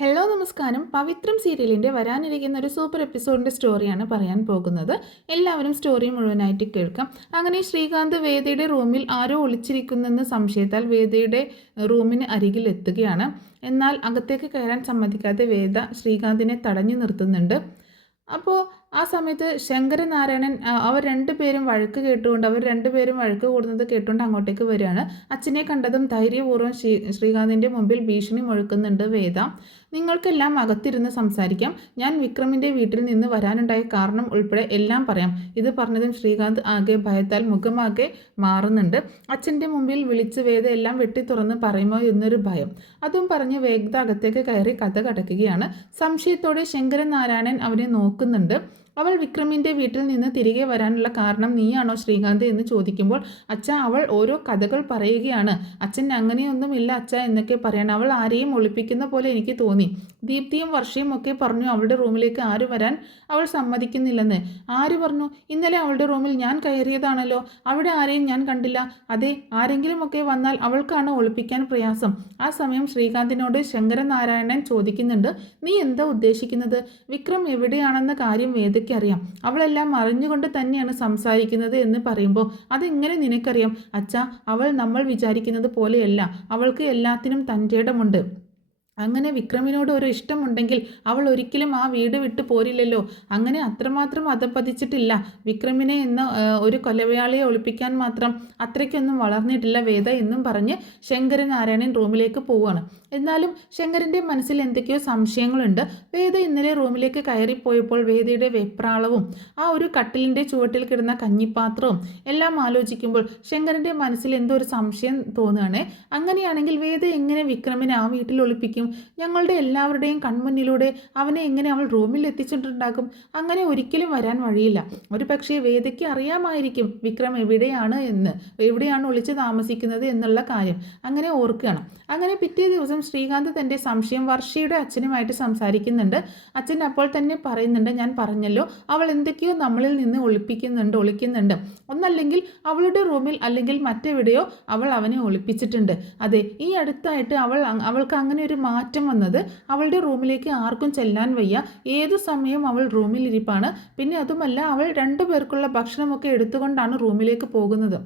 Hello നമസ്കാരം. പവിത്രം സീരിയലിൻ്റെ വരാനിരിക്കുന്ന ഒരു സൂപ്പർ എപ്പിസോഡിൻ്റെ സ്റ്റോറിയാണ് പറയാൻ പോകുന്നത്. എല്ലാവരും സ്റ്റോറി മുഴുവനായിട്ട് കേൾക്കാം. അങ്ങനെ ശ്രീകാന്ത് വേദയുടെ റൂമിൽ ആരോ ഒളിച്ചിരിക്കുന്നെന്ന് സംശയത്താൽ വേദയുടെ റൂമിന് അരികിൽ എത്തുകയാണ്. എന്നാൽ അകത്തേക്ക് കയറാൻ സമ്മതിക്കാതെ വേദ ശ്രീകാന്തിനെ തടഞ്ഞു നിർത്തുന്നുണ്ട്. അപ്പോൾ ആ സമയത്ത് ശങ്കരനാരായണൻ അവർ രണ്ടുപേരും വഴക്ക് കൂടുന്നത് കേട്ടുകൊണ്ട് അങ്ങോട്ടേക്ക് വരികയാണ്. അച്ഛനെ കണ്ടതും ധൈര്യപൂർവ്വം ശ്രീകാന്തിൻ്റെ മുമ്പിൽ ഭീഷണി മുഴക്കുന്നുണ്ട് വേദ. നിങ്ങൾക്കെല്ലാം അകത്തിരുന്ന് സംസാരിക്കാം. ഞാൻ വിക്രമിൻ്റെ വീട്ടിൽ നിന്ന് വരാനുണ്ടായ കാരണം ഉൾപ്പെടെ എല്ലാം പറയാം. ഇത് പറഞ്ഞതും ശ്രീകാന്ത് ആകെ ഭയത്താൽ മുഖമാകെ മാറുന്നുണ്ട്. അച്ഛൻ്റെ മുമ്പിൽ വിളിച്ച് വേദ എല്ലാം വെട്ടി തുറന്ന് പറയുമോ എന്നൊരു ഭയം. അതും പറഞ്ഞ് വേഗത അകത്തേക്ക് കയറി കഥ കടക്കുകയാണ്. സംശയത്തോടെ ശങ്കരനാരായണൻ അവനെ നോക്കുന്നുണ്ട്. അവൾ വിക്രമിൻ്റെ വീട്ടിൽ നിന്ന് തിരികെ വരാനുള്ള കാരണം നീയാണോ ശ്രീകാന്ത് എന്ന് ചോദിക്കുമ്പോൾ അച്ഛ അവൾ ഓരോ കഥകൾ പറയുകയാണ്. അച്ഛൻ അങ്ങനെയൊന്നുമില്ല അച്ഛ എന്നൊക്കെ പറയണം. അവൾ ആരെയും ഒളിപ്പിക്കുന്ന പോലെ എനിക്ക് തോന്നി. ദീപ്തിയും വർഷയും ഒക്കെ പറഞ്ഞു അവളുടെ റൂമിലേക്ക് ആരും വരാൻ അവൾ സമ്മതിക്കുന്നില്ലെന്ന്. ആര് പറഞ്ഞു? ഇന്നലെ അവളുടെ റൂമിൽ ഞാൻ കയറിയതാണല്ലോ. അവിടെ ആരെയും ഞാൻ കണ്ടില്ല. അതെ, ആരെങ്കിലുമൊക്കെ വന്നാൽ അവൾക്കാണ് ഒളിപ്പിക്കാൻ പ്രയാസം. ആ സമയം ശ്രീകാന്തിനോട് ശങ്കരനാരായണൻ ചോദിക്കുന്നുണ്ട്, നീ എന്താ ഉദ്ദേശിക്കുന്നത്? വിക്രം എവിടെയാണെന്ന കാര്യം വേദയ്ക്ക് അറിയാം. അവളെല്ലാം അറിഞ്ഞുകൊണ്ട് തന്നെയാണ് സംസാരിക്കുന്നത് എന്ന് പറയുമ്പോൾ അതെങ്ങനെ നിനക്കറിയാം? അച്ഛാ, അവൾ നമ്മൾ വിചാരിക്കുന്നത് പോലെയല്ല. അവൾക്ക് എല്ലാത്തിനും തൻ്റെ ഇടമുണ്ട്. അങ്ങനെ വിക്രമിനോട് ഒരു ഇഷ്ടമുണ്ടെങ്കിൽ അവൾ ഒരിക്കലും ആ വീട് വിട്ടു പോരില്ലല്ലോ. അങ്ങനെ അത്രമാത്രം അധപ്പതിച്ചിട്ടില്ല. വിക്രമിനെ എന്ന ഒരു കൊലയാളിയെ ഒളിപ്പിക്കാൻ മാത്രം അത്രയ്ക്കൊന്നും വളർന്നിട്ടില്ല വേദ എന്നും പറഞ്ഞ് ശങ്കരനാരായണൻ റൂമിലേക്ക് പോവുകയാണ്. എന്നാലും ശങ്കരൻ്റെ മനസ്സിൽ എന്തൊക്കെയോ സംശയങ്ങളുണ്ട്. വേദ ഇന്നലെ റൂമിലേക്ക് കയറിപ്പോയപ്പോൾ വേദയുടെ വെപ്രാളവും ആ ഒരു കട്ടിലിൻ്റെ ചുവട്ടിൽ കിടന്ന കഞ്ഞിപ്പാത്രവും എല്ലാം ആലോചിക്കുമ്പോൾ ശങ്കരൻ്റെ മനസ്സിൽ എന്തോ ഒരു സംശയം തോന്നുകയാണ്. അങ്ങനെയാണെങ്കിൽ വേദ എങ്ങനെ വിക്രമിനെ ആ വീട്ടിൽ ഒളിപ്പിക്കും? ഞങ്ങളുടെ എല്ലാവരുടെയും കൺമുന്നിലൂടെ അവനെ എങ്ങനെ അവൾ റൂമിൽ എത്തിച്ചിട്ടുണ്ടാകും? അങ്ങനെ ഒരിക്കലും വരാൻ വഴിയില്ല. ഒരു പക്ഷേ വേദയ്ക്ക് അറിയാമായിരിക്കും വിക്രം എവിടെയാണ് ഒളിച്ച് താമസിക്കുന്നത് എന്നുള്ള കാര്യം. അങ്ങനെ ഓർക്കുകയാണ്. അങ്ങനെ പിറ്റേ ദിവസം ശ്രീകാന്ത് തൻ്റെ സംശയം വർഷയുടെ അച്ഛനുമായിട്ട് സംസാരിക്കുന്നുണ്ട്. അച്ഛൻ അപ്പോൾ തന്നെ പറയുന്നുണ്ട്, ഞാൻ പറഞ്ഞല്ലോ അവൾ എന്തൊക്കെയോ നമ്മളിൽ നിന്ന് ഒളിക്കുന്നുണ്ട്. ഒന്നല്ലെങ്കിൽ അവളുടെ റൂമിൽ അല്ലെങ്കിൽ മറ്റെവിടെയോ അവൾ അവനെ ഒളിപ്പിച്ചിട്ടുണ്ട്. അതെ, ഈ അടുത്തായിട്ട് അവൾക്ക് അങ്ങനെ ഒരു മാറ്റം വന്നത്. അവളുടെ റൂമിലേക്ക് ആർക്കും ചെല്ലാൻ വയ്യ. ഏതു സമയം അവൾ റൂമിൽ ഇരിപ്പാണ്. പിന്നെ അതുമല്ല, അവൾ രണ്ടുപേർക്കുള്ള ഭക്ഷണമൊക്കെ എടുത്തുകൊണ്ടാണ് റൂമിലേക്ക് പോകുന്നത്.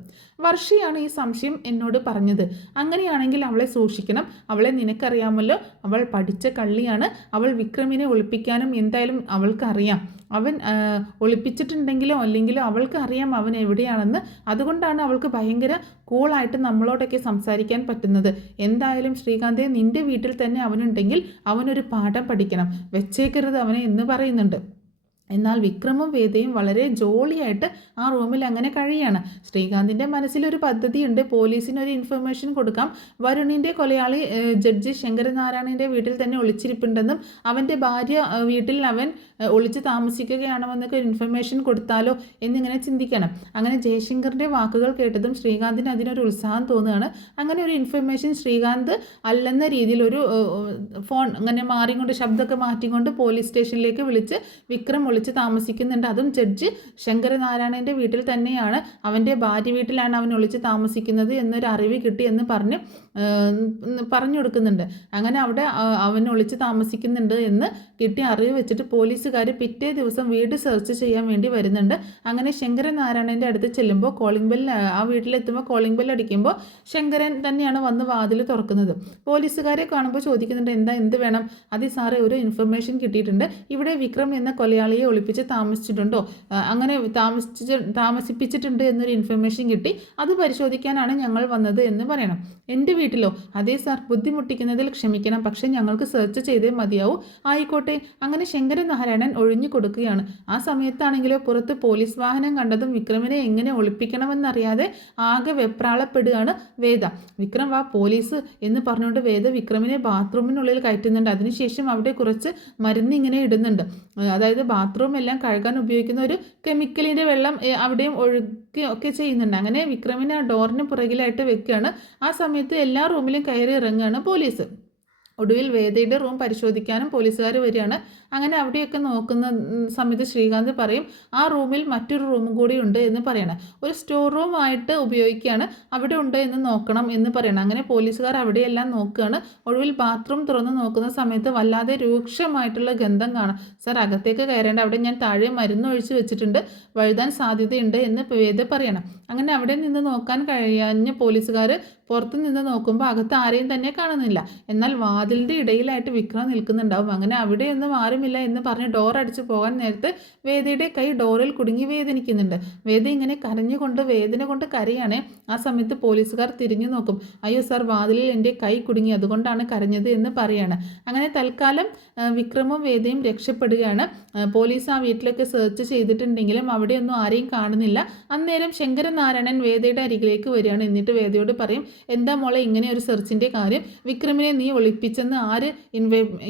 വർഷയാണ് ഈ സംശയം എന്നോട് പറഞ്ഞത്. അങ്ങനെയാണെങ്കിൽ അവളെ സൂക്ഷിക്കണം. അവളെ നിനക്കറിയാമല്ലോ, അവൾ പഠിച്ച കള്ളിയാണ്. അവൾ വിക്രമിനെ ഒളിപ്പിക്കാനും എന്തായാലും അവൾക്കറിയാം. അവൻ ഒളിപ്പിച്ചിട്ടുണ്ടെങ്കിലോ അല്ലെങ്കിലോ അവൾക്ക് അറിയാം അവൻ എവിടെയാണെന്ന്. അതുകൊണ്ടാണ് അവൾക്ക് ഭയങ്കര കൂളായിട്ട് നമ്മളോടൊക്കെ സംസാരിക്കാൻ പറ്റുന്നത്. എന്തായാലും ശ്രീകാന്തേ, നിൻ്റെ വീട്ടിൽ തന്നെ അവനുണ്ടെങ്കിൽ അവനൊരു പാഠം പഠിക്കണം. വെച്ചേക്കരുത് അവനെ എന്ന് പറയുന്നുണ്ട്. എന്നാൽ വിക്രമും വേദയും വളരെ ജോളിയായിട്ട് ആ റൂമിൽ അങ്ങനെ കഴിയാണ്. ശ്രീകാന്തിൻ്റെ മനസ്സിലൊരു പദ്ധതിയുണ്ട്. പോലീസിനൊരു ഇൻഫർമേഷൻ കൊടുക്കാം. വരുണിൻ്റെ കൊലയാളി ജഡ്ജി ശങ്കരനാരായണൻ്റെ വീട്ടിൽ തന്നെ ഒളിച്ചിരിപ്പുണ്ടെന്നും അവൻ്റെ ഭാര്യ വീട്ടിൽ അവൻ ഒളിച്ച് താമസിക്കുകയാണെന്നൊക്കെ ഒരു ഇൻഫർമേഷൻ കൊടുത്താലോ എന്നിങ്ങനെ ചിന്തിക്കണം. അങ്ങനെ ജയശങ്കറിൻ്റെ വാക്കുകൾ കേട്ടതും ശ്രീകാന്തിന് അതിനൊരു ഉത്സാഹം തോന്നുകയാണ്. അങ്ങനെ ഒരു ഇൻഫർമേഷൻ ശ്രീകാന്ത് അല്ലെന്ന രീതിയിൽ ഒരു ഫോൺ അങ്ങനെ മാറിക്കൊണ്ട് ശബ്ദമൊക്കെ മാറ്റിക്കൊണ്ട് പോലീസ് സ്റ്റേഷനിലേക്ക് വിളിച്ച് വിക്രം ഒളിച്ച് താമസിക്കുന്നുണ്ട്. അതും ജഡ്ജ് ശങ്കരനാരായണൻ്റെ വീട്ടിൽ തന്നെയാണ്, അവൻ്റെ ഭാര്യ വീട്ടിലാണ് അവൻ ഒളിച്ച് താമസിക്കുന്നത് എന്നൊരു അറിവ് കിട്ടി എന്ന് പറഞ്ഞു കൊടുക്കുന്നുണ്ട്. അങ്ങനെ അവിടെ അവൻ ഒളിച്ച് താമസിക്കുന്നുണ്ട് എന്ന് കിട്ടിയ അറിവ് വെച്ചിട്ട് പോലീസുകാർ പിറ്റേ ദിവസം വീട് സെർച്ച് ചെയ്യാൻ വേണ്ടി വരുന്നുണ്ട്. അങ്ങനെ ശങ്കരനാരായണൻ്റെ അടുത്ത് ചെല്ലുമ്പോൾ ആ വീട്ടിലെത്തുമ്പോൾ കോളിംഗ് ബെൽ അടിക്കുമ്പോൾ ശങ്കരൻ തന്നെയാണ് വന്ന് വാതിൽ തുറക്കുന്നത്. പോലീസുകാരെ കാണുമ്പോൾ ചോദിക്കുന്നുണ്ട്, എന്ത് വേണം? അതെ സാറേ, ഒരു ഇൻഫർമേഷൻ കിട്ടിയിട്ടുണ്ട്. ഇവിടെ വിക്രം എന്ന കൊലയാളിയെ ഒളിപ്പിച്ച് താമസിച്ചിട്ടുണ്ടോ, അങ്ങനെ താമസിപ്പിച്ചിട്ടുണ്ട് എന്നൊരു ഇൻഫർമേഷൻ കിട്ടി. അത് പരിശോധിക്കാനാണ് ഞങ്ങൾ വന്നത് എന്ന് പറയണം. എൻ്റെ വീട്ടിലോ? അതേ സാർ, ബുദ്ധിമുട്ടിക്കുന്നതിൽ ക്ഷമിക്കണം. പക്ഷേ ഞങ്ങൾക്ക് സെർച്ച് ചെയ്തേ മതിയാവൂ. ആയിക്കോട്ടെ. അങ്ങനെ ശങ്കരനാരായണൻ ഒഴിഞ്ഞു കൊടുക്കുകയാണ്. ആ സമയത്താണെങ്കിലോ പുറത്ത് പോലീസ് വാഹനം കണ്ടതും വിക്രമിനെ എങ്ങനെ ഒളിപ്പിക്കണമെന്നറിയാതെ ആകെ വെപ്രാളപ്പെടുകയാണ് വേദ. വിക്രം വാ പോലീസ് എന്ന് പറഞ്ഞുകൊണ്ട് വേദ വിക്രമിനെ ബാത്റൂമിനുള്ളിൽ കയറ്റുന്നുണ്ട്. അതിനുശേഷം അവിടെ കുറച്ച് മരുന്ന് ഇങ്ങനെ ഇടുന്നുണ്ട്. അതായത് ബാത്റൂം എല്ലാം കഴുകാൻ ഉപയോഗിക്കുന്ന ഒരു കെമിക്കലിൻ്റെ വെള്ളം അവിടെയും ഒഴുകുകയൊക്കെ ചെയ്യുന്നുണ്ട്. അങ്ങനെ വിക്രമിനെ ആ ഡോറിന് പുറകിലായിട്ട് വെക്കുകയാണ്. ആ സമയത്ത് എല്ലാ റൂമിലും കയറി ഇറങ്ങുകയാണ് പോലീസ്. ഒടുവിൽ വേദയുടെ റൂം പരിശോധിക്കാനും പോലീസുകാർ വരികയാണ്. അങ്ങനെ അവിടെയൊക്കെ നോക്കുന്ന സമയത്ത് ശ്രീകാന്ത് പറയും ആ റൂമിൽ മറ്റൊരു റൂമും കൂടി ഉണ്ട് എന്ന് പറയണം. ഒരു സ്റ്റോർ റൂം ആയിട്ട് ഉപയോഗിക്കുകയാണ്, അവിടെ ഉണ്ട് എന്ന് നോക്കണം എന്ന് പറയണം. അങ്ങനെ പോലീസുകാർ അവിടെയെല്ലാം നോക്കുകയാണ്. ഒടുവിൽ ബാത്റൂം തുറന്ന് നോക്കുന്ന സമയത്ത് വല്ലാതെ രൂക്ഷമായിട്ടുള്ള ഗന്ധം കാണാം. സാർ അകത്തേക്ക് കയറേണ്ട, അവിടെ ഞാൻ താഴെ മരുന്ന് ഒഴിച്ച് വെച്ചിട്ടുണ്ട്, വഴുതാൻ സാധ്യതയുണ്ട് എന്ന് വേദ പറയണം. അങ്ങനെ അവിടെ നിന്ന് നോക്കാൻ കഴിയാഞ്ഞ പോലീസുകാർ പുറത്ത് നിന്ന് നോക്കുമ്പോൾ അകത്ത് ആരെയും തന്നെ കാണുന്നില്ല. എന്നാൽ വാതിലിൻ്റെ ഇടയിലായിട്ട് വിക്രം നിൽക്കുന്നുണ്ടാവും. അങ്ങനെ അവിടെയൊന്നും ആരുമില്ല എന്ന് പറഞ്ഞ് ഡോർ അടിച്ച് പോകാൻ നേരത്ത് വേദയുടെ കൈ ഡോറിൽ കുടുങ്ങി വേദനിക്കുന്നുണ്ട്. വേദ ഇങ്ങനെ കരഞ്ഞുകൊണ്ട് വേദന കൊണ്ട് കരയാണേ. ആ സമയത്ത് പോലീസുകാർ തിരിഞ്ഞു നോക്കും. അയ്യോ സാർ, വാതിലിൽ എൻ്റെ കൈ കുടുങ്ങി, അതുകൊണ്ടാണ് കരഞ്ഞത് എന്ന് പറയാണ്. അങ്ങനെ തൽക്കാലം വിക്രമും വേദയും രക്ഷപ്പെടുകയാണ്. പോലീസ് ആ വീട്ടിലൊക്കെ സെർച്ച് ചെയ്തിട്ടുണ്ടെങ്കിലും അവിടെയൊന്നും ആരെയും കാണുന്നില്ല. അന്നേരം ശങ്കരനാരായണൻ വേദയുടെ അരികിലേക്ക് വരികയാണ്. എന്നിട്ട് വേദയോട് പറയും, എന്താ മോളെ ഇങ്ങനെ ഒരു സെർച്ചിൻ്റെ കാര്യം, വിക്രമിനെ നീ ഒളിപ്പിച്ചെന്ന് ആര്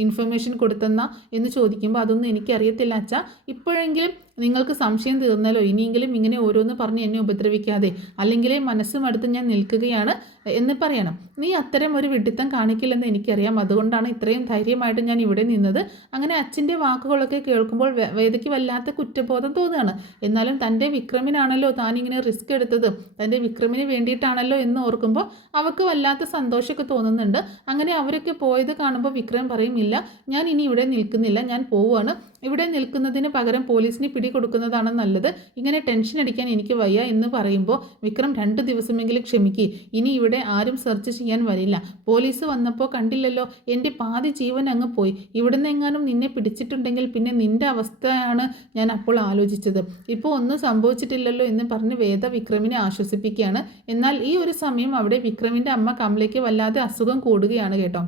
ഇൻഫർമേഷൻ കൊടുത്തെന്നാ എന്ന് ചോദിക്കുമ്പോൾ അതൊന്നും എനിക്കറിയത്തില്ല അച്ഛാ, ഇപ്പോഴെങ്കിലും നിങ്ങൾക്ക് സംശയം തീർന്നല്ലോ, ഇനിയെങ്കിലും ഇങ്ങനെ ഓരോന്ന് പറഞ്ഞ് എന്നെ ഉപദ്രവിക്കാതെ, അല്ലെങ്കിലേ മനസ്സും അടുത്ത് ഞാൻ നിൽക്കുകയാണ് എന്ന് പറയണം. നീ അത്തരം ഒരു വിഡിത്തം കാണിക്കില്ലെന്ന് എനിക്കറിയാം, അതുകൊണ്ടാണ് ഇത്രയും ധൈര്യമായിട്ട് ഞാൻ ഇവിടെ നിന്നത്. അങ്ങനെ അച്ഛൻ്റെ വാക്കുകളൊക്കെ കേൾക്കുമ്പോൾ വേദയ്ക്ക് വല്ലാത്ത കുറ്റബോധം തോന്നുകയാണ്. എന്നാലും തൻ്റെ വിക്രമിനാണല്ലോ താനിങ്ങനെ റിസ്ക് എടുത്തത്, തൻ്റെ വിക്രമിന് വേണ്ടിയിട്ടാണല്ലോ എന്ന് ഓർക്കുമ്പോൾ അവൾക്ക് വല്ലാത്ത സന്തോഷമൊക്കെ തോന്നുന്നുണ്ട്. അങ്ങനെ അവരൊക്കെ പോയത് കാണുമ്പോൾ വിക്രം പറയും, ഇല്ല ഞാൻ ഇനി ഇവിടെ നിൽക്കുന്നില്ല, ഞാൻ പോവുകയാണ്. ഇവിടെ നിൽക്കുന്നതിന് പകരം പോലീസിന് പിടികൊടുക്കുന്നതാണ് നല്ലത്, ഇങ്ങനെ ടെൻഷൻ അടിക്കാൻ എനിക്ക് വയ്യ എന്ന് പറയുമ്പോൾ വിക്രം 2 ദിവസമെങ്കിലും ക്ഷമിക്കുക, ഇനി ഇവിടെ ആരും സെർച്ച് ചെയ്യാൻ വരില്ല. പോലീസ് വന്നപ്പോൾ കണ്ടില്ലല്ലോ, എൻ്റെ പാതി ജീവൻ അങ്ങ് പോയി, ഇവിടുന്ന് എങ്ങാനും നിന്നെ പിടിച്ചിട്ടുണ്ടെങ്കിൽ പിന്നെ നിൻ്റെ അവസ്ഥയാണ് ഞാൻ അപ്പോൾ ആലോചിച്ചത്. ഇപ്പോൾ ഒന്നും സംഭവിച്ചിട്ടില്ലല്ലോ എന്ന് പറഞ്ഞ് വേദ വിക്രമിനെ ആശ്വസിപ്പിക്കുകയാണ്. എന്നാൽ ഈ ഒരു സമയം അവിടെ വിക്രമിൻ്റെ അമ്മ കമലയ്ക്ക് വല്ലാതെ അസുഖം കൂടുകയാണ് കേട്ടോ.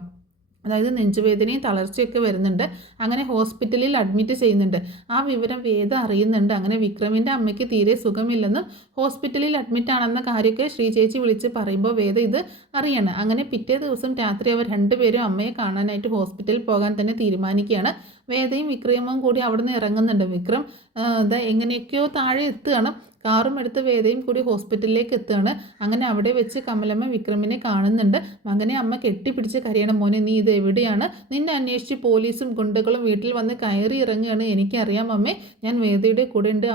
അതായത് നെഞ്ചുവേദനയും തളർച്ചയൊക്കെ വരുന്നുണ്ട്. അങ്ങനെ ഹോസ്പിറ്റലിൽ അഡ്മിറ്റ് ചെയ്യുന്നുണ്ട്. ആ വിവരം വേദ അറിയുന്നുണ്ട്. അങ്ങനെ വിക്രമിൻ്റെ അമ്മയ്ക്ക് തീരെ സുഖമില്ലെന്നും ഹോസ്പിറ്റലിൽ അഡ്മിറ്റാണെന്ന കാര്യമൊക്കെ ശ്രീ ചേച്ചി വിളിച്ച് പറയുമ്പോൾ വേദ ഇത് അറിയണം. അങ്ങനെ പിറ്റേ ദിവസം രാത്രി അവർ രണ്ടുപേരും അമ്മയെ കാണാനായിട്ട് ഹോസ്പിറ്റലിൽ പോകാൻ തന്നെ തീരുമാനിക്കുകയാണ്. വേദയും വിക്രമും കൂടി അവിടെ നിന്ന് ഇറങ്ങുന്നുണ്ട്. വിക്രം എങ്ങനെയൊക്കെയോ താഴെ എത്തുകയാണ്. കാറും എടുത്ത് വേദയും കൂടി ഹോസ്പിറ്റലിലേക്ക് എത്തുകയാണ്. അങ്ങനെ അവിടെ വെച്ച് കമലമ്മ വിക്രമിനെ കാണുന്നുണ്ട്. മകനെ അമ്മ കെട്ടിപ്പിടിച്ച് കരയണം, മോനെ നീ ഇത് എവിടെയാണ്, നിന്നെ അന്വേഷിച്ച് പോലീസും ഗുണ്ടകളും വീട്ടിൽ വന്ന് കയറി ഇറങ്ങുകയാണ്, എനിക്കറിയാം അമ്മേ, ഞാൻ വേദയുടെ കൂടെ ഉണ്ട്,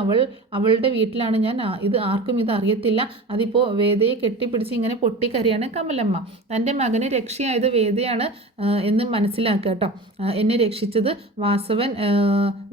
അവളുടെ വീട്ടിലാണ് ഞാൻ, ഇത് ആർക്കും ഇത് അറിയത്തില്ല. അതിപ്പോൾ വേദയെ കെട്ടിപ്പിടിച്ച് ഇങ്ങനെ പൊട്ടിക്കരയാണ് കമലമ്മ. തൻ്റെ മകന് രക്ഷയായത് വേദയാണ് എന്ന് മനസ്സിലാക്കുക കേട്ടോ. എന്നെ രക്ഷിച്ചത് വാസവൻ,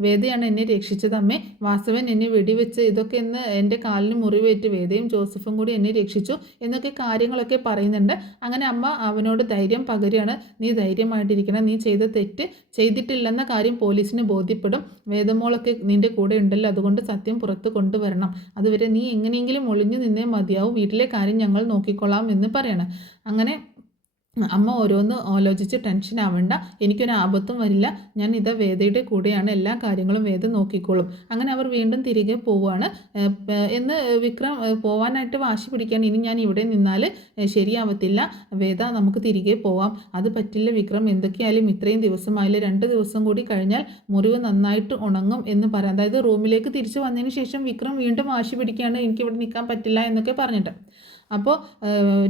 വേദയാണ് എന്നെ രക്ഷിച്ചത് അമ്മേ, വാസവൻ എന്നെ വെടിവെച്ച് ഇതൊക്കെ എന്ന് എൻ്റെ കാലിന് മുറിവേറ്റ് വേദയും ജോസഫും കൂടി എന്നെ രക്ഷിച്ചു എന്നൊക്കെ കാര്യങ്ങളൊക്കെ പറയുന്നുണ്ട്. അങ്ങനെ അമ്മ അവനോട് ധൈര്യം പകരുകയാണ്. നീ ധൈര്യമായിട്ടിരിക്കണം, നീ ചെയ്ത തെറ്റ് ചെയ്തിട്ടില്ലെന്ന കാര്യം പോലീസിന് ബോധ്യപ്പെടും, വേദമോളൊക്കെ നിൻ്റെ കൂടെ ഉണ്ടല്ലോ, അതുകൊണ്ട് സത്യം പുറത്ത് കൊണ്ടുവരണം, അതുവരെ നീ എങ്ങനെയെങ്കിലും ഒളിഞ്ഞു നിന്നേ മതിയാവും, വീട്ടിലെ കാര്യം ഞങ്ങൾ നോക്കിക്കൊള്ളാം എന്ന് പറയണം. അങ്ങനെ അമ്മ ഓരോന്ന് ആലോചിച്ച് ടെൻഷൻ ആവേണ്ട, എനിക്കൊരു ആപത്തും വരില്ല, ഞാൻ ഇതാ വേദയുടെ കൂടെയാണ്, എല്ലാ കാര്യങ്ങളും വേദ നോക്കിക്കോളും. അങ്ങനെ അവർ വീണ്ടും തിരികെ പോവുകയാണ്. എന്ന് വിക്രം പോവാനായിട്ട് വാശി പിടിക്കാൻ, ഇനി ഞാൻ ഇവിടെ നിന്നാൽ ശരിയാവത്തില്ല വേദ, നമുക്ക് തിരികെ പോവാം. അത് പറ്റില്ല വിക്രം, എന്തൊക്കെയായാലും ഇത്രയും ദിവസമായാലും 2 ദിവസം കൂടി കഴിഞ്ഞാൽ മുറിവ് നന്നായിട്ട് ഉണങ്ങും എന്ന് പറയാം. അതായത് റൂമിലേക്ക് തിരിച്ചു വന്നതിന് ശേഷം വിക്രം വീണ്ടും വാശി പിടിക്കുകയാണ്, എനിക്കിവിടെ നിൽക്കാൻ പറ്റില്ല എന്നൊക്കെ പറഞ്ഞിട്ട്. അപ്പോൾ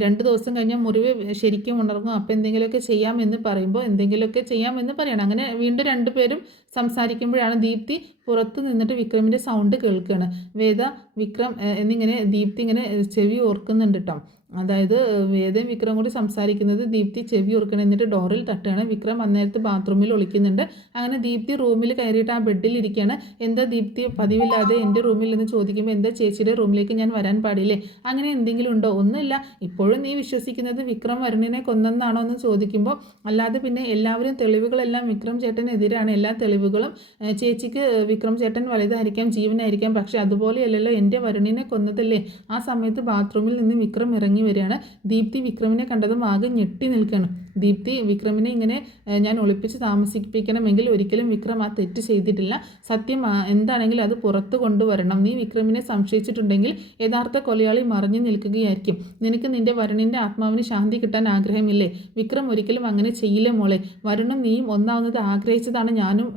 2 ദിവസം കഴിഞ്ഞാൽ മുറിവ് ശരിക്കും ഉണർന്നു, അപ്പോൾ എന്തെങ്കിലുമൊക്കെ ചെയ്യാമെന്ന് പറയുമ്പോൾ എന്തെങ്കിലുമൊക്കെ ചെയ്യാമെന്ന് പറയണം. അങ്ങനെ വീണ്ടും 2 പേരും സംസാരിക്കുമ്പോഴാണ് ദീപ്തി പുറത്ത് നിന്നിട്ട് വിക്രമിൻ്റെ സൗണ്ട് കേൾക്കുകയാണ്. വേദ, വിക്രം എന്നിങ്ങനെ ദീപ്തി ഇങ്ങനെ ചെവി ഓർക്കുന്നുണ്ട് കേട്ടോ. അതായത് വേദയും വിക്രം കൂടി സംസാരിക്കുന്നത് ദീപ്തി ചെവി ഓർക്കണം. എന്നിട്ട് ഡോറിൽ തട്ടുകയാണ്. വിക്രം അന്നേരത്ത് ബാത്റൂമിൽ ഒളിക്കുന്നുണ്ട്. അങ്ങനെ ദീപ്തി റൂമിൽ കയറിയിട്ട് ആ ബെഡിൽ ഇരിക്കുകയാണ്. എന്താ ദീപ്തി പതിവില്ലാതെ എൻ്റെ റൂമിൽ നിന്ന് ചോദിക്കുമ്പോൾ, എന്താ ചേച്ചിയുടെ റൂമിലേക്ക് ഞാൻ വരാൻ പാടില്ലേ, അങ്ങനെ എന്തെങ്കിലും ഉണ്ടോ? ഒന്നുമില്ല, ഇപ്പോഴും നീ വിശ്വസിക്കുന്നത് വിക്രം വരുണിനെ കൊന്നെന്നാണോ എന്ന് ചോദിക്കുമ്പോൾ, അല്ലാതെ പിന്നെ എല്ലാവരും തെളിവുകളെല്ലാം വിക്രം ചേട്ടനെതിരാണ്, എല്ലാ തെളിവുകളും ചേച്ചിക്ക് വിക്രം ചേട്ടൻ വലുതായിരിക്കാം, ജീവനായിരിക്കാം, പക്ഷേ അതുപോലെയല്ലല്ലോ, എൻ്റെ വരുണിനെ കൊന്നതല്ലേ. ആ സമയത്ത് ബാത്റൂമിൽ നിന്ന് വിക്രം ഇറങ്ങി വരികയാണ്. ദീപ്തി വിക്രമിനെ കണ്ടതും ആകെ ഞെട്ടി നിൽക്കുകയാണ്. ദീപ്തി വിക്രമിനെ ഇങ്ങനെ ഞാൻ ഒളിപ്പിച്ച് താമസിപ്പിക്കണമെങ്കിൽ ഒരിക്കലും വിക്രം ആ തെറ്റ് ചെയ്തിട്ടില്ല, സത്യം എന്താണെങ്കിലും അത് പുറത്ത് കൊണ്ടുവരണം, നീ വിക്രമിനെ സംശയിച്ചിട്ടുണ്ടെങ്കിൽ യഥാർത്ഥ കൊലയാളി മറിഞ്ഞു നിൽക്കുകയായിരിക്കും, നിനക്ക് നിൻ്റെ വരുണിൻ്റെ ആത്മാവിന് ശാന്തി കിട്ടാൻ ആഗ്രഹമില്ലേ, വിക്രം ഒരിക്കലും അങ്ങനെ ചെയ്യില്ല മോളെ, വരുണും നീയും ഒന്നാവുന്നത് ആഗ്രഹിച്ചതാണ് ഞാനും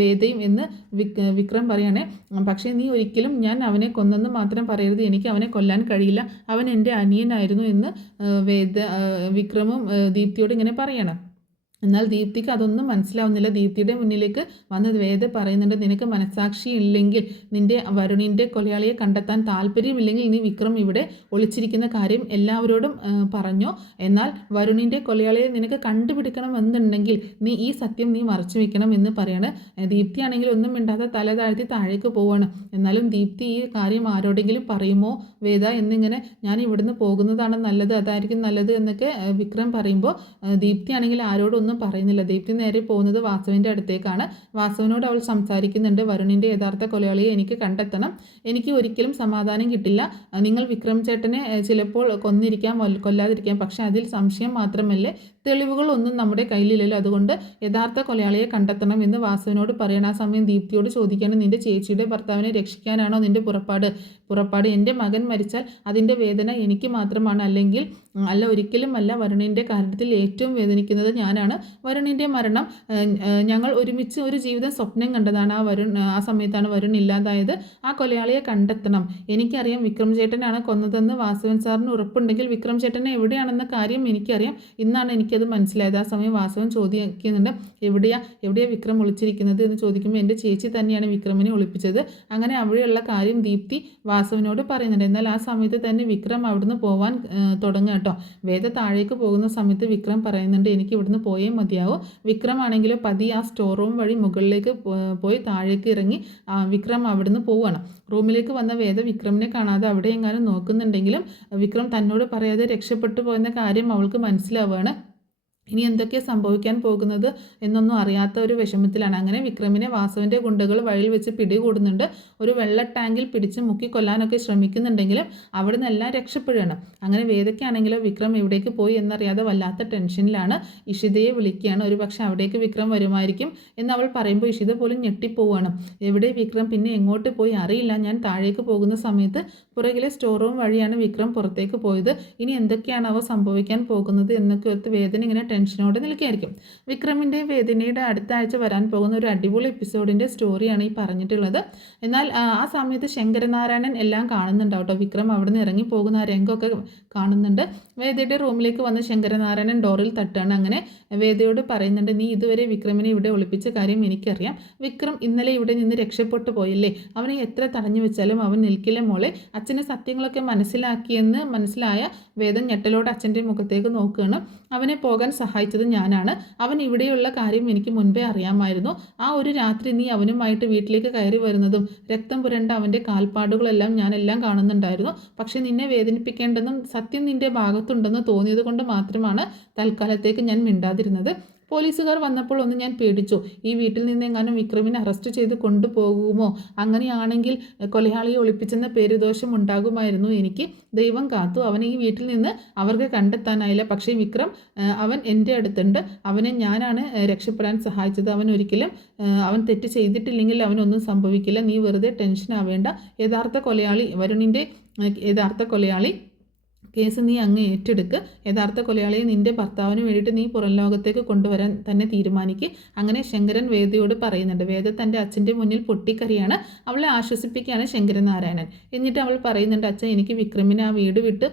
വേദയും എന്ന് വിക്രം പറയുകയാണേ. പക്ഷേ നീ ഒരിക്കലും ഞാൻ അവനെ കൊന്നെന്ന് മാത്രം പറയരുത്, എനിക്ക് അവനെ കൊല്ലാൻ കഴിയില്ല, അവൻ എൻ്റെ അനിയനായിരുന്നു എന്ന് വിക്രമും ദീപ്തിയോട് ഇങ്ങനെ പറയണം. എന്നാൽ ദീപ്തിക്ക് അതൊന്നും മനസ്സിലാവുന്നില്ല. ദീപ്തിയുടെ മുന്നിലേക്ക് വന്ന് വേദ പറയുന്നുണ്ട്, നിനക്ക് മനസ്സാക്ഷി ഇല്ലെങ്കിൽ, നിൻ്റെ വരുണിൻ്റെ കൊലയാളിയെ കണ്ടെത്താൻ താല്പര്യമില്ലെങ്കിൽ നീ വിക്രം ഇവിടെ ഒളിച്ചിരിക്കുന്ന കാര്യം എല്ലാവരോടും പറഞ്ഞോ. എന്നാൽ വരുണിൻ്റെ കൊലയാളിയെ നിനക്ക് കണ്ടുപിടിക്കണമെന്നുണ്ടെങ്കിൽ നീ സത്യം മറച്ചു വെക്കണം എന്ന് പറയാണ്. ദീപ്തിയാണെങ്കിൽ ഒന്നും മിണ്ടാതെ തല താഴ്ത്തി താഴേക്ക് പോവാണ്. എന്നാലും ദീപ്തി ഈ കാര്യം ആരോടെങ്കിലും പറയുമോ വേദ എന്നിങ്ങനെ, ഞാൻ ഇവിടുന്ന് പോകുന്നതാണ് നല്ലത്, അതായിരിക്കും നല്ലത് എന്നൊക്കെ വിക്രം പറയുമ്പോൾ ദീപ്തിയാണെങ്കിൽ ആരോടൊന്നും പറയുന്നില്ല. ദീപ്തി നേരെ പോകുന്നത് വാസുവിൻ്റെ അടുത്തേക്കാണ്. വാസുവിനോട് അവൾ സംസാരിക്കുന്നുണ്ട്. വരുണിൻ്റെ യഥാർത്ഥ കൊലയാളിയെ എനിക്ക് കണ്ടെത്തണം, എനിക്ക് ഒരിക്കലും സമാധാനം കിട്ടില്ല. നിങ്ങൾ വിക്രം ചേട്ടനെ ചിലപ്പോൾ കൊന്നിരിക്കാം, കൊല്ലാതിരിക്കാം, പക്ഷെ അതിൽ സംശയം മാത്രമല്ലേ, തെളിവുകളൊന്നും നമ്മുടെ കയ്യിലില്ലല്ലോ, അതുകൊണ്ട് യഥാർത്ഥ കൊലയാളിയെ കണ്ടെത്തണം എന്ന് വാസുവിനോട് പറയണം. ആ സമയം ദീപ്തിയോട് ചോദിക്കുകയാണ്, നിൻ്റെ ചേച്ചിയുടെ ഭർത്താവിനെ രക്ഷിക്കാനാണോ നിൻ്റെ പുറപ്പാട്? എൻ്റെ മകൻ മരിച്ചാൽ അതിൻ്റെ വേദന എനിക്ക് മാത്രമാണ്, അല്ല ഒരിക്കലും അല്ല. വരുണിൻ്റെ കാര്യത്തിൽ ഏറ്റവും വേദനിക്കുന്നത് ഞാനാണ്. വരുണിൻ്റെ മരണം ഞങ്ങൾ ഒരുമിച്ച് ഒരു ജീവിതം സ്വപ്നം കണ്ടതാണ്. ആ സമയത്താണ് വരുൺ ഇല്ലാതായത്. ആ കൊലയാളിയെ കണ്ടെത്തണം. എനിക്കറിയാം വിക്രം ചേട്ടനാണ് കൊന്നതെന്ന് വാസുവൻ സാറിന് ഉറപ്പുണ്ടെങ്കിൽ വിക്രം ചേട്ടൻ എവിടെയാണെന്ന കാര്യം എനിക്കറിയാം. ഇന്നാണ് എനിക്കത് മനസ്സിലായത്. ആ സമയം വാസുവൻ ചോദിക്കുന്നുണ്ട്, എവിടെയാ വിക്രം ഒളിച്ചിരിക്കുന്നത് എന്ന് ചോദിക്കുമ്പോൾ എൻ്റെ ചേച്ചി തന്നെയാണ് വിക്രമിനെ ഒളിപ്പിച്ചത്. അങ്ങനെ അവിടെയുള്ള കാര്യം ദീപ്തി വാസുവിനോട് പറയുന്നുണ്ട്. എന്നാൽ ആ സമയത്ത് തന്നെ വിക്രം അവിടുന്ന് പോവാൻ തുടങ്ങുക കേട്ടോ. വേദ താഴേക്ക് പോകുന്ന സമയത്ത് വിക്രം പറയുന്നുണ്ട്, എനിക്ക് ഇവിടുന്ന് പോയേ മതിയാവും. വിക്രം ആണെങ്കിലും പതി ആ സ്റ്റോർ റൂം വഴി മുകളിലേക്ക് പോയി താഴേക്ക് ഇറങ്ങി വിക്രം അവിടുന്ന് പോവുകയാണ്. റൂമിലേക്ക് വന്ന വേദ വിക്രമിനെ കാണാതെ അവിടെ എങ്ങാനും നോക്കുന്നുണ്ടെങ്കിലും വിക്രം തന്നോട് പറയാതെ രക്ഷപ്പെട്ടു പോയെന്ന കാര്യം അവൾക്ക് മനസ്സിലാവുകയാണ്. ഇനി എന്തൊക്കെ സംഭവിക്കാൻ പോകുന്നത് എന്നൊന്നും അറിയാത്ത ഒരു വിഷമത്തിലാണ്. അങ്ങനെ വിക്രമിനെ വാസുവിൻ്റെ ഗുണ്ടകൾ വഴിയിൽ വെച്ച് പിടികൂടുന്നുണ്ട്. ഒരു വെള്ള ടാങ്കിൽ പിടിച്ച് മുക്കി കൊല്ലാനൊക്കെ ശ്രമിക്കുന്നുണ്ടെങ്കിലും അവിടെ നിന്നെല്ലാം രക്ഷപ്പെടുകയാണ്. അങ്ങനെ വേദയ്ക്കാണെങ്കിലോ വിക്രം എവിടേക്ക് പോയി എന്നറിയാതെ വല്ലാത്ത ടെൻഷനിലാണ്. ഇഷിതയെ വിളിക്കുകയാണ്. ഒരു പക്ഷേ അവിടേക്ക് വിക്രം വരുമായിരിക്കും എന്ന് അവൾ പറയുമ്പോൾ ഇഷിത പോലും ഞെട്ടിപ്പോവുകയാണ്. എവിടെ വിക്രം, പിന്നെ എങ്ങോട്ട് പോയി അറിയില്ല. ഞാൻ താഴേക്ക് പോകുന്ന സമയത്ത് പുറകിലെ സ്റ്റോർ റൂം വഴിയാണ് വിക്രം പുറത്തേക്ക് പോയത്. ഇനി എന്തൊക്കെയാണ് അവ സംഭവിക്കാൻ പോകുന്നത് എന്നൊക്കെ ഓർത്ത് വേദന ഇങ്ങനെ ടെൻഷനോടെ നിൽക്കുകയായിരിക്കും. വിക്രമിൻ്റെ വേദനയുടെ അടുത്ത ആഴ്ച വരാൻ പോകുന്ന ഒരു അടിപൊളി എപ്പിസോഡിൻ്റെ സ്റ്റോറിയാണ് ഈ പറഞ്ഞിട്ടുള്ളത്. എന്നാൽ ആ സമയത്ത് ശങ്കരനാരായണൻ എല്ലാം കാണുന്നുണ്ടാവും കേട്ടോ. വിക്രം അവിടെ നിന്ന് ഇറങ്ങി പോകുന്ന ആ രംഗമൊക്കെ കാണുന്നുണ്ട്. വേദയുടെ റൂമിലേക്ക് വന്ന് ശങ്കരനാരായണൻ ഡോറിൽ തട്ടാണ്. അങ്ങനെ വേദയോട് പറയുന്നുണ്ട്, നീ ഇതുവരെ വിക്രമിനെ ഇവിടെ ഒളിപ്പിച്ച കാര്യം എനിക്കറിയാം. വിക്രം ഇന്നലെ ഇവിടെ നിന്ന് രക്ഷപ്പെട്ടു പോയില്ലേ, അവനെ എത്ര തടഞ്ഞു വെച്ചാലും അവൻ നിൽക്കില്ല മോളെ. അച്ഛന് സത്യങ്ങളൊക്കെ മനസ്സിലായ വേദം ഞെട്ടലോട് അച്ഛൻ്റെ മുഖത്തേക്ക് നോക്കുകയാണ്. അവനെ പോകാൻ സഹായിച്ചത് ഞാനാണ്. അവൻ ഇവിടെയുള്ള കാര്യം എനിക്ക് മുൻപേ അറിയാമായിരുന്നു. ആ ഒരു രാത്രി നീ അവനുമായിട്ട് വീട്ടിലേക്ക് കയറി വരുന്നതും രക്തം പുരണ്ട അവൻ്റെ കാൽപ്പാടുകളെല്ലാം ഞാനെല്ലാം കാണുന്നുണ്ടായിരുന്നു. പക്ഷെ നിന്നെ വേദനിപ്പിക്കേണ്ടെന്നും സത്യം നിൻ്റെ ഭാഗത്തുണ്ടെന്ന് തോന്നിയത് കൊണ്ട് മാത്രമാണ് തൽക്കാലത്തേക്ക് ഞാൻ മിണ്ടാതിരുന്നത്. പോലീസുകാർ വന്നപ്പോൾ ഒന്ന് ഞാൻ പേടിച്ചു. ഈ വീട്ടിൽ നിന്ന് എങ്ങാനും വിക്രമിനെ അറസ്റ്റ് ചെയ്ത് കൊണ്ടുപോകുമോ, അങ്ങനെയാണെങ്കിൽ കൊലയാളിയെ ഒളിപ്പിച്ചെന്ന പേരുദോഷം ഉണ്ടാകുമായിരുന്നു എനിക്ക്. ദൈവം കാത്തു, അവനെ ഈ വീട്ടിൽ നിന്ന് അവർക്ക് കണ്ടെത്താനായില്ല. പക്ഷേ വിക്രം അവൻ എൻ്റെ അടുത്തുണ്ട്. അവനെ ഞാനാണ് രക്ഷപ്പെടാൻ സഹായിച്ചത്. അവൻ തെറ്റ് ചെയ്തിട്ടില്ലെങ്കിൽ അവനൊന്നും സംഭവിക്കില്ല. നീ വെറുതെ ടെൻഷൻ ആവേണ്ട. വരുണിൻ്റെ യഥാർത്ഥ കൊലയാളി കേസ് നീ അങ്ങ് ഏറ്റെടുക്ക്. യഥാർത്ഥ കൊലയാളിയെ നിൻ്റെ ഭർത്താവിന് വേണ്ടിയിട്ട് നീ പുറം ലോകത്തേക്ക് കൊണ്ടുവരാൻ തന്നെ തീരുമാനിക്കുക. അങ്ങനെ ശങ്കരൻ വേദയോട് പറയുന്നുണ്ട്. വേദ തൻ്റെ അച്ഛൻ്റെ മുന്നിൽ പൊട്ടിക്കറിയാണ്. അവളെ ആശ്വസിപ്പിക്കുകയാണ് ശങ്കരനാരായണൻ. എന്നിട്ട് അവൾ പറയുന്നുണ്ട്, അച്ഛൻ എനിക്ക് വിക്രമിനെ ആ വീട് വിട്ട്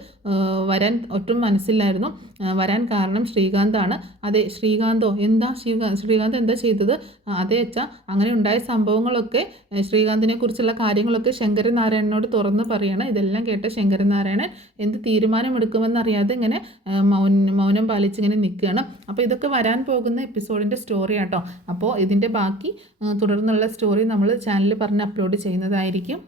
വരാൻ ഒട്ടും മനസ്സിലായിരുന്നു. വരാൻ കാരണം ശ്രീകാന്താണ്. അതെ, ശ്രീകാന്ത് എന്താ ചെയ്തത്? അതെ അച്ഛ, അങ്ങനെ ഉണ്ടായ സംഭവങ്ങളൊക്കെ ശ്രീകാന്തിനെ കുറിച്ചുള്ള കാര്യങ്ങളൊക്കെ ശങ്കരനാരായണനോട് തുറന്ന് പറയണം. ഇതെല്ലാം കേട്ട ശങ്കരനാരായണൻ എന്ത് തീരുമാനമെടുക്കുമെന്നറിയാതെ ഇങ്ങനെ മൗനം പാലിച്ചിങ്ങനെ നിൽക്കുകയാണ്. അപ്പോൾ ഇതൊക്കെ വരാൻ പോകുന്ന എപ്പിസോഡിൻ്റെ സ്റ്റോറി ആട്ടോ. അപ്പോൾ ഇതിൻ്റെ ബാക്കി തുടർന്നുള്ള സ്റ്റോറി നമ്മൾ ചാനലിൽ പറഞ്ഞ് അപ്ലോഡ് ചെയ്യുന്നതായിരിക്കും.